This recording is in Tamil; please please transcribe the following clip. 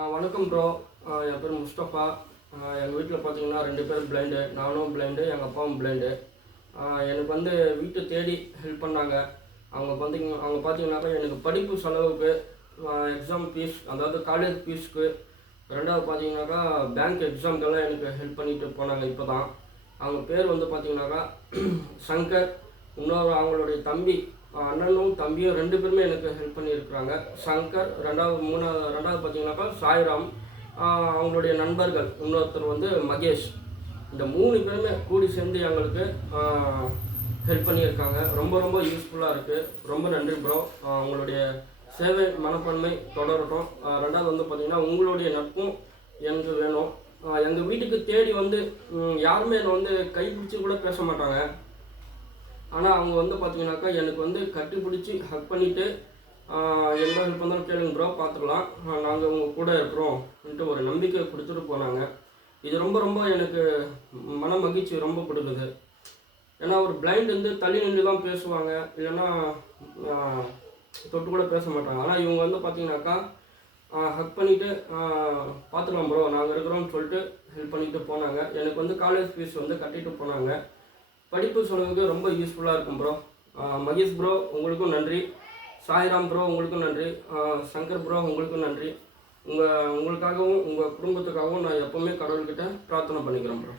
வணக்கம் ப்ரோ. என் பேர் முஸ்தபா. எங்கள் வீட்டில் பார்த்தீங்கன்னா 2 பேர் பிளைண்டு. நானும் பிளைண்டு, எங்கள் அப்பாவும் பிளைண்டு. எனக்கு வந்து வீட்டை தேடி ஹெல்ப் பண்ணாங்க. அவங்க பார்த்தீங்கன்னாக்கா எனக்கு படிப்பு செலவுக்கு, எக்ஸாம் ஃபீஸ், அதாவது காலேஜ் ஃபீஸ்க்கு, ரெண்டாவது பார்த்தீங்கன்னாக்கா பேங்க் எக்ஸாம்க்கெல்லாம் எனக்கு ஹெல்ப் பண்ணிட்டு போனாங்க. இப்போ தான் அவங்க பேர் வந்து பார்த்தீங்கன்னாக்கா சங்கர். இன்னொரு அவங்களுடைய தம்பி, அண்ணனும் தம்பியும் 2 பேருமே எனக்கு ஹெல்ப் பண்ணியிருக்கிறாங்க. சங்கர். ரெண்டாவது பார்த்தீங்கன்னாக்கா சாய்ராம். அவங்களுடைய நண்பர்கள் இன்னொருத்தர் வந்து மகேஷ். இந்த 3 பேருமே கூடி சேர்ந்து எங்களுக்கு ஹெல்ப் பண்ணியிருக்காங்க. ரொம்ப ரொம்ப யூஸ்ஃபுல்லாக இருக்குது. ரொம்ப நன்றி ப்ரோ. உங்களுடைய சேவை மனப்பான்மை தொடரட்டும். ரெண்டாவது வந்து பார்த்திங்கன்னா உங்களுடைய நட்பும் எனக்கு வேணும். எங்கள் வீட்டுக்கு தேடி வந்து யாருமே என்னை வந்து கைப்பிடிச்சி கூட பேச மாட்டாங்க. ஆனால் அவங்க வந்து பார்த்தீங்கன்னாக்கா எனக்கு வந்து கட்டிப்பிடிச்சி ஹக் பண்ணிவிட்டு என்ன ஹெல்ப் பண்ணாலும் கேளுங்க ப்ரோ, பார்த்துக்கலாம், நாங்கள் உங்கள் கூட இருக்கிறோம்ன்ட்டு ஒரு நம்பிக்கை கொடுத்துட்டு போனாங்க. இது ரொம்ப ரொம்ப எனக்கு மன மகிழ்ச்சி ரொம்ப கொடுக்குது. ஏன்னா ஒரு பிளைண்ட் வந்து தள்ளி நின்று தான் பேசுவாங்க, இல்லைன்னா தொட்டு கூட பேச மாட்டாங்க. ஆனால் இவங்க வந்து பார்த்தீங்கன்னாக்கா ஹக் பண்ணிவிட்டு பார்த்துக்கலாம் ப்ரோ, நாங்கள் இருக்கிறோம்னு சொல்லிட்டு ஹெல்ப் பண்ணிவிட்டு போனாங்க. எனக்கு வந்து காலேஜ் ஃபீஸ் வந்து கட்டிட்டு போனாங்க. படிப்பு செலவுக்கு ரொம்ப யூஸ்ஃபுல்லாக இருக்கும் ப்ரோ. மகேஷ் ப்ரோ உங்களுக்கும் நன்றி. சாய்ராம் ப்ரோ உங்களுக்கும் நன்றி. சங்கர் ப்ரோ உங்களுக்கும் நன்றி. உங்களுக்காகவும் உங்கள் குடும்பத்துக்காகவும் நான் எப்போவுமே கடவுள்கிட்ட பிரார்த்தனை பண்ணிக்கிறேன் ப்ரோ.